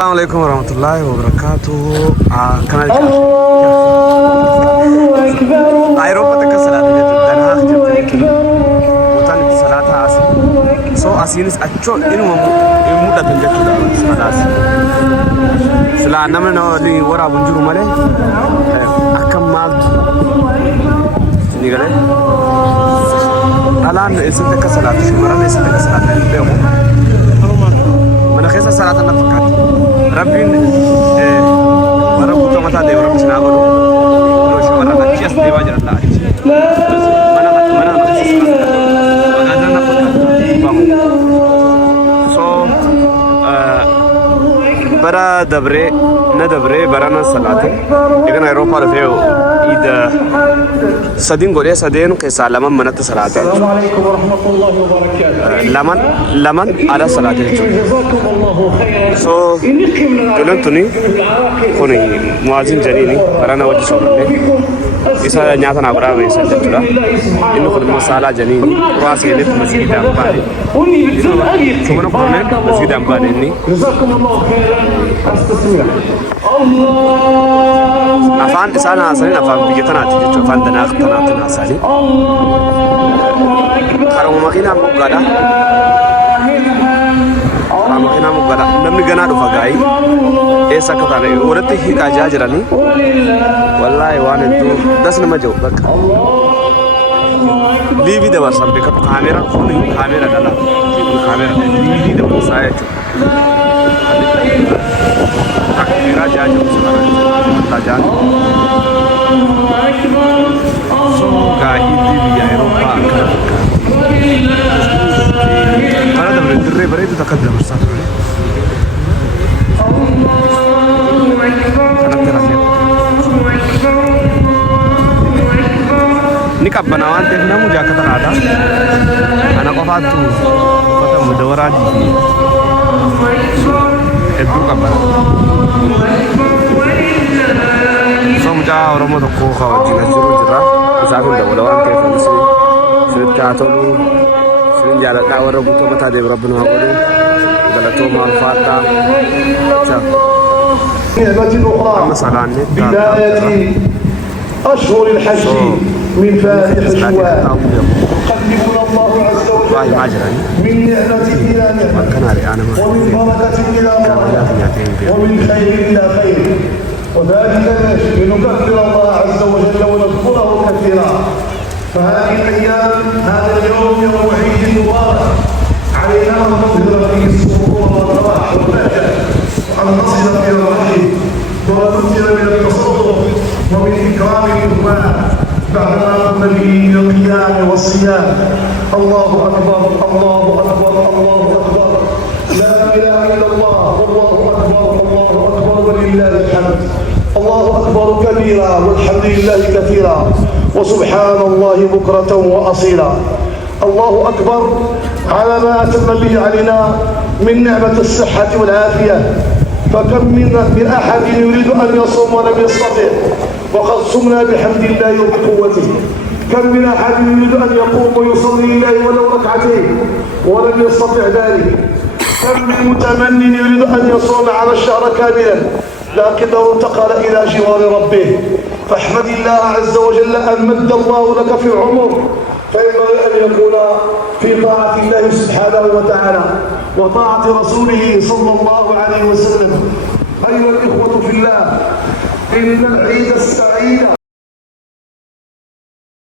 السلام عليكم ورحمة الله وبركاته. كان أوروبا تكسلات جدا وتاني بسلات عاصي سو أسينس أشوا إنه مودة تنجتوا خلاص سلا نمنا لي ورا بنجرو ماله أكم مال نيجله الآن إسم تكسلات شو مرة إسم تكسلات بيهم من خيسة صلاة النفقات ربين ورب تومتا دي ورب سناغلو لو شو مرة نكيس دي واجر الله منا خيسة صلاة النفقات so برا دبري ندبري برانا صلاة إذن أوروبا رفيو إذا سدين قولي سدين قيسا لمن منت صلاة السلام عليكم ورحمة الله وبركاته. لمن على صلاة جزاكم الله خيرا. so تلنتني كوني موازين جنيني برانا وجه صوبني إذا نياتنا برا بيسا جتلا إنه خد مسألة جنيني راسي لف مسجد أمباني سمنا كوني مسجد أمباني إني جزاكم الله خيرا. أستسمع الله أفان إسانا أسالي أفان بيجتنا تيجي أفان دناق تناتنا أسالي كارو مكينا مقادا مكينا مقادا نمني جنا دفعي إيسا كتاني ورتي هي كاجاجراني والله وانا تو دس نما جو بك ليبي دبر سامبي كتو كاميرا فوني كاميرا دلا كاميرا ليبي دبر سايت كاميرا جاجو tajan suka ini di Eropa karena ada driver itu tak ada bersatu karena ini kapan awan teh namu Jakarta ada anak kofatu kota Mudawaraji itu kapan ورمو دقوقة وجينا جرو جرا مسافر دولوان كيف نسري سرد كاتولو سرين جالتنا وربو تومتا ديب ربنا وقولو غلطو معرفاتا بداية أشهر الحج من فاتح شوال يقلبنا الله عز وجل من نعمة إلى نعمة ومن بركة إلى بركة ومن خير إلى خير وذلك لنكبر الله عز وجل ونذكره كثيرا. فهذه الايام هذا اليوم يوم عيد مبارك علينا ان نظهر فيه السرور والفرح والبهجه وان نصل في الرحم ونكثر من التصدق ومن اكرام الامه بعدما النبي القيام والصيام. الله اكبر الله اكبر الله اكبر لا اله الا الله والله اكبر الله اكبر ولله الحمد. الله أكبر كبيرا والحمد لله كثيرا وسبحان الله بكرة وأصيلا. الله أكبر على ما أتم به علينا من نعمة الصحة والعافية. فكم من أحد يريد أن يصوم ولم يستطع وقد صمنا بحمد الله وبقوته. كم من أحد يريد أن يقوم ويصلي لله ولو ركعتين ولم يستطع ذلك. كم من متمن يريد أن يصوم على الشهر كاملا لكنه انتقل إلى جوار ربه. فاحمد الله عز وجل أن مد الله لك في العمر فينبغي أن يكون في طاعة الله سبحانه وتعالى وطاعة رسوله صلى الله عليه وسلم. أيها الإخوة في الله إن العيد السعيد